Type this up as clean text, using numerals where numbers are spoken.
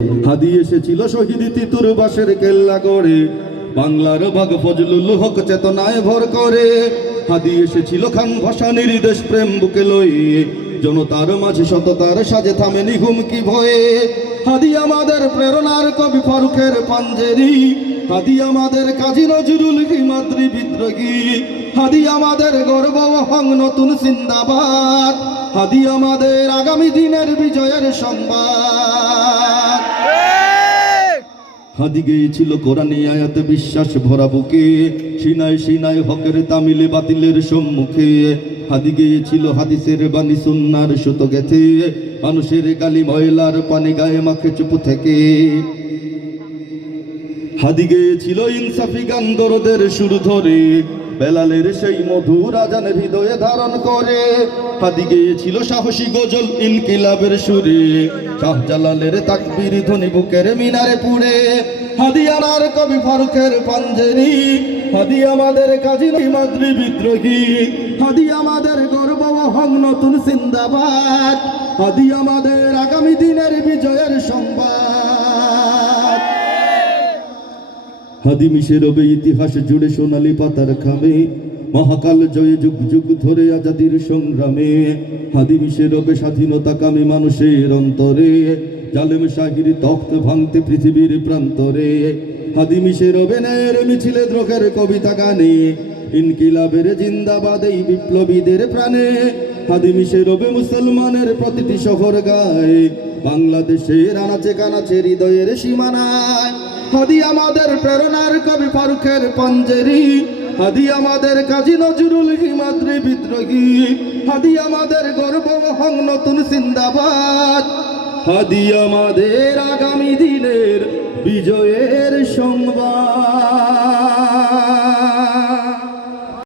হাদি এসেছিল শহীদ তিতুর বাসের কেল্লা করে, বাংলার বাগ ফজলুল হক চেতনায় ভর করে। হাদি এসেছিল খান ভাসানির দেশ প্রেম বুকে লয়ে, জনতার মাঝে সততার সাজে থামেনি হুমকি ভয়ে। হাদি আমাদের প্রেরণার কবি ফারুকের পাঞ্জেরি, হাদি আমাদের কাজী নজরুল হিমাদ্রি বিদ্রোহী, হাদি আমাদের গর্ব হং নতুন জিন্দাবাদ, হাদি আমাদের আগামী দিনের বিজয়ের সংবাদ। হাদি গেয়েছিল কোরআনী আয়াত বিশ্বাস ভরা বুকে, সিনায় সিনায় হকের তামিলে বাতিলের সম্মুখে। হাদি গেয়েছিল হাদিসের বাণী সুন্নার সুতো গেথে, মানুষের গালি ময়লার পানি গায়ে মাখে চুপ থেকে। হাদি গেয়েছিল ইনসাফি গান দরদের সুর ধরে, বেলালের সেই মধুর আজানের হৃদয়ে ধারণ করে। হাদি গেয়েছিল সাহসী গজল ইনকিলাবের সুরে, শাহজালালের তাকবীর ধ্বনি বুকের মিনারে পুড়ে। হাদি আমার কবি ফারুকের পাঞ্জেরি, হাদি আমাদের কাজী হিমাদ্রি বিদ্রোহী, হাদি আমাদের গর্ব হং নতুন জিন্দাবাদ, হাদি আমাদের আগামী দিনের বিজয়ের সংবাদ। হাদি মিশে রবে ইতিহাস জুড়ে সোনালী পাতার খামে, মহাকাল জয়ে যুগ যুগ ধরে আজাদির সংগ্রামে। হাদি মিশে রবে স্বাধীনতা কামী মানুষের অন্তরে, জালেম শাহির তখ্ত ভাঙতে পৃথিবীর প্রান্তরে। হাদি মিশে রবে ন্যায়ের মিছিলে দ্রোহের কবিতা গানে, ইনকিলাবের জিন্দাবাদ এই বিপ্লবীদের প্রাণে। হাদি মিশে রবে মুসলমানের প্রতিটি শহর গায়ে, বাংলাদেশের আনাচে কানাচে হৃদয়ের সীমানায়। হাদি আমাদের প্রেরণার কবি ফারুকের পাঞ্জেরি, হাদি আমাদের কাজী নজরুল হিমাদ্রি বিদ্রোহী, হাদি আমাদের গর্ব হং নতুন জিন্দাবাদ, হাদি আমাদের আগামী দিনের বিজয়ের সংবাদ।